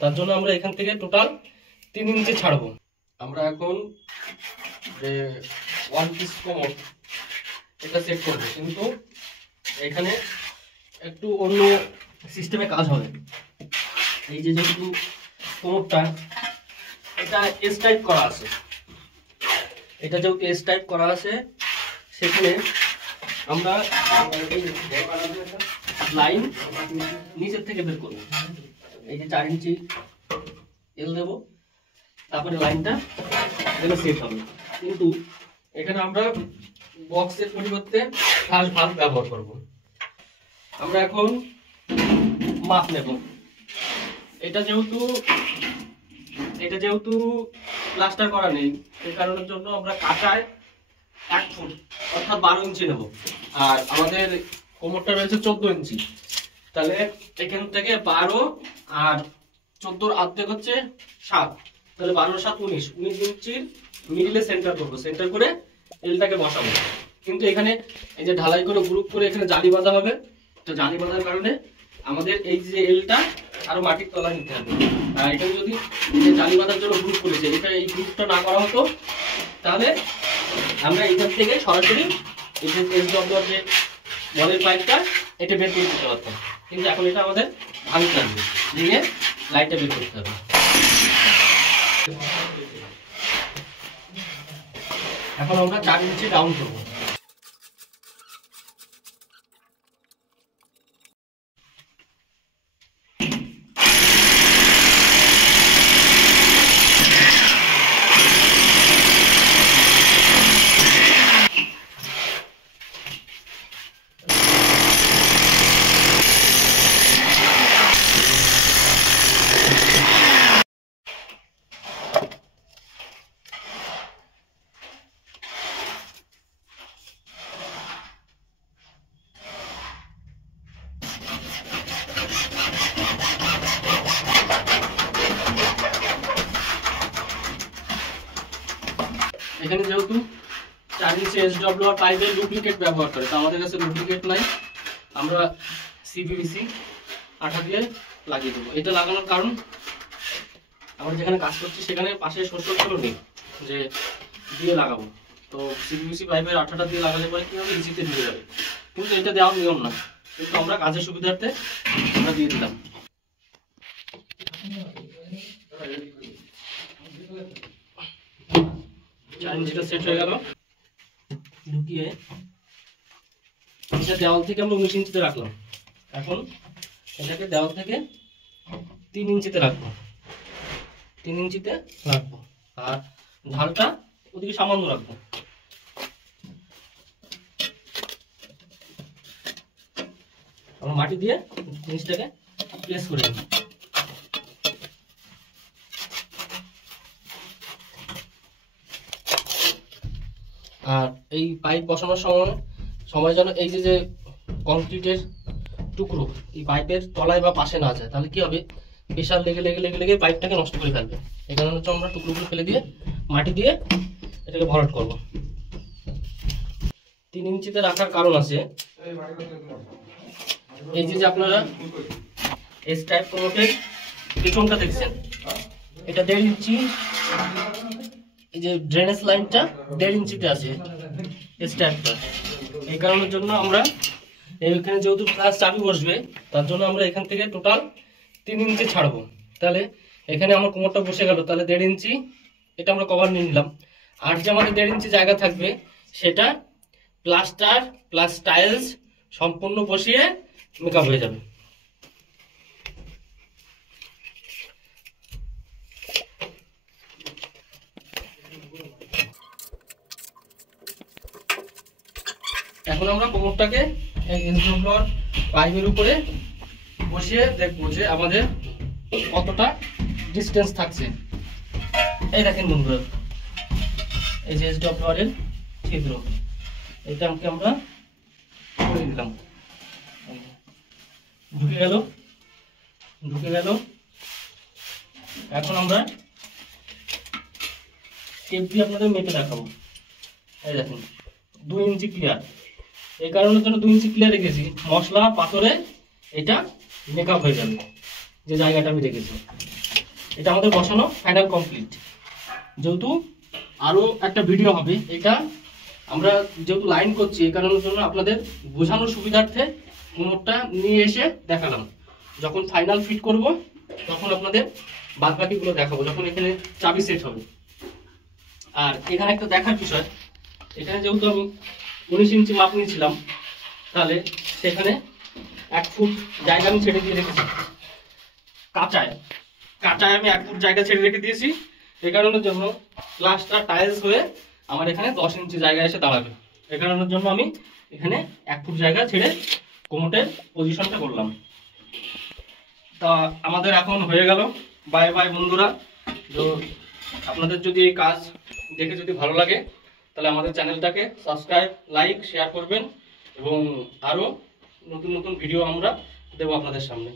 তার জন্য আমরা এখান থেকে টোটাল 3 ইঞ্চি ছাড়বো। আমরা এখন যে ওয়ান পিস কোমর এটা সেট করবো, কিন্তু এখানে একটু অন্য সিস্টেমে কাজ হবে। এই যে যেহেতু কোমরটা এটা এস টাইপ করা আছে, এটা যেহেতু এস টাইপ করা আছে, সেখানে আমরা এই লাইন নিচের থেকে বের করবো। এই যে 4 ইঞ্চি এল দেবো, তারপরে লাইনটা এখানে সেট হবে। কিন্তু এখানে আমরা বক্সের পরিবর্তে ফ্লাশ ভাল্ব ব্যবহার করব। আমরা এখন মাপ নেব। এটা যেহেতু প্লাস্টার করা নেই, এই কারণের জন্য আমরা কাটায় 1 ফুট অর্থাৎ 12 ইঞ্চি নেব। আর আমাদের কোমরটা রয়েছে 14 ইঞ্চি, তাহলে এখান থেকে 12 আর 14 অর্ধেক হচ্ছে 7, তাহলে 12 7 19 ইঞ্চির মিডলে সেন্টার করবো। সেন্টার করে এলটাকে বসাবো। কিন্তু এখানে এই যে ঢালাই করে গ্রুপ করে এখানে জালি বাঁধা হবে। তো জালি বাঁধার কারণে আমাদের এই যে এলটা আরো মাটির তলায় নিতে হবে। আর এখানে যদি এই যে জালি বাঁধার জন্য গ্রুপ করেছে, এটা এই গ্রুপটা না করা হতো, তাহলে আমরা এখান থেকে সরাসরি এই যে এসডব্লিউআর যে বলের পাইপটা এটা বের করে দিতে পারতাম। কিন্তু এখন এটা আমাদের ভাঙতে হবে, ভেঙে লাইটটা বের করতে হবে। এখন আমরা 4 ইঞ্চি ডাউন করব। এখানে যেহেতু 4 ইঞ্চি এসডব্লিউআর পাইপের ডুপ্লিকেট ব্যবহার করে, তো আমাদের কাছে ডুপ্লিকেট নাই, আমরা সিপিভিসি আঠা দিয়ে লাগিয়ে দেবো। এটা লাগানোর কারণ আমরা যেখানে কাজ করছি সেখানে পাশে শস্যগুলো নেই যে দিয়ে লাগাবো। তো সিপিভিসি পাইপের আঠাটা দিয়ে লাগালে পরে কি হবে, ইজিতে ঢুকে যাবে। কিন্তু এটা দেওয়ার নিয়ম না, কিন্তু আমরা কাজের সুবিধার্থে আমরা দিয়ে দিলাম। ইঞ্চিটা সেট হয়ে গেল। ঢুকিয়ে এটা দেওয়াল থেকে আমরা 19 ইঞ্চিতে রাখলাম। এখন এটাকে দেওয়াল থেকে 3 ইঞ্চিতে রাখবো। 3 ইঞ্চিতে রাখবো আর ঢালটা ওদিকে সামান্য রাখবো। আমরা মাটি দিয়ে জিনিসটাকে প্লেস করে দেবো। আর এই পাইপ বসানোর সময় যেন এই যে কংক্রিটের টুকরো এই পাইপের তলায় বা পাশে না যায়, তাহলে কি হবে, প্রেসার লেগে লেগে লেগে লেগে পাইপটাকে নষ্ট করে ফেলবে। এই কারণে হচ্ছে আমরা টুকরোগুলো ফেলে দিয়ে মাটি দিয়ে এটাকে ভরাট করব। 3 ইঞ্চিতে রাখার কারণ আছে, এই যে আপনারা এস টাইপ কোমরের পেছনটা দেখছেন, এটা 1.5 ইঞ্চি, এই যে ড্রেনেজ লাইনটা 1.5 ইঞ্চিতে আছে এস টাইপটা। এই কারণের জন্য আমরা এখানে যেহেতু প্লাস চাবি বসবে, তার জন্য আমরা এখান থেকে টোটাল 3 ইঞ্চি ছাড়বো। তাহলে এখানে আমার কোমরটা বসে গেল, তাহলে 1.5 ইঞ্চি এটা আমরা কভার নিয়ে নিলাম। আর যে আমাদের 1.5 ইঞ্চি জায়গা থাকবে সেটা প্লাস্টার প্লাস টাইলস সম্পূর্ণ বসিয়ে মেকআপ হয়ে যাবে। এখন আমরা কোমরটাকে এসডব্লিউআর পাইপের উপরে বসিয়ে দেখবো যে আমাদের কতটা ডিস্টেন্স থাকছে। এই দেখেন বন্ধুরা, এই যে এসডব্লিউআর এর ছিদ্র, এটাকে আমরা করে দিলাম। ঢুকে গেল। এখন আমরা টেপ দিয়ে আপনাদের মেপে দেখাবো। এই দেখুন 2 ইঞ্চি ক্লিয়ার। এই কারণের জন্য 2 ইঞ্চি ক্লিয়ার রেখেছি, মশলা পাথরে এটা মেকআপ হয়ে যাবে। যে জায়গাটা আমি রেখেছি। এটা আমাদের বসানো ফাইনাল কমপ্লিট। যেহেতু আরো একটা ভিডিও হবে, এটা আমরা যেহেতু লাইন করছি এই কারণের জন্য আপনাদের বোঝানোর সুবিধার্থে কোমরটা নিয়ে এসে দেখালাম। যখন ফাইনাল ফিট করব তখন আপনাদের বাদ বাকিগুলো দেখাবো, যখন এখানে চাবি সেট হবে। আর এখানে একটা দেখার বিষয়, এখানে যেহেতু আমি 19 ইঞ্চি মাপ নিয়েছিলাম, তাহলে সেখানে 1 ফুট জায়গা আমি ছেড়ে দিয়ে রেখেছি। কাঁচায় আমি 1 ফুট জায়গা ছেড়ে রেখে দিয়েছি। এই কারণের জন্য প্লাস্টার টাইলস হয়ে আমার এখানে 10 ইঞ্চি জায়গা এসে দাঁড়াবে। এই কারণের জন্য আমি এখানে 1 ফুট জায়গা ছেড়ে কোমরের পজিশনটা করলাম। তা আমাদের এখন হয়ে গেল। বাই বাই বন্ধুরা। তো আপনাদের যদি এই কাজ দেখে যদি ভালো লাগে তাহলে আমাদের চ্যানেলটাকে সাবস্ক্রাইব, লাইক, শেয়ার করবেন এবং আরো নতুন নতুন ভিডিও আমরা দেবো আপনাদের সামনে।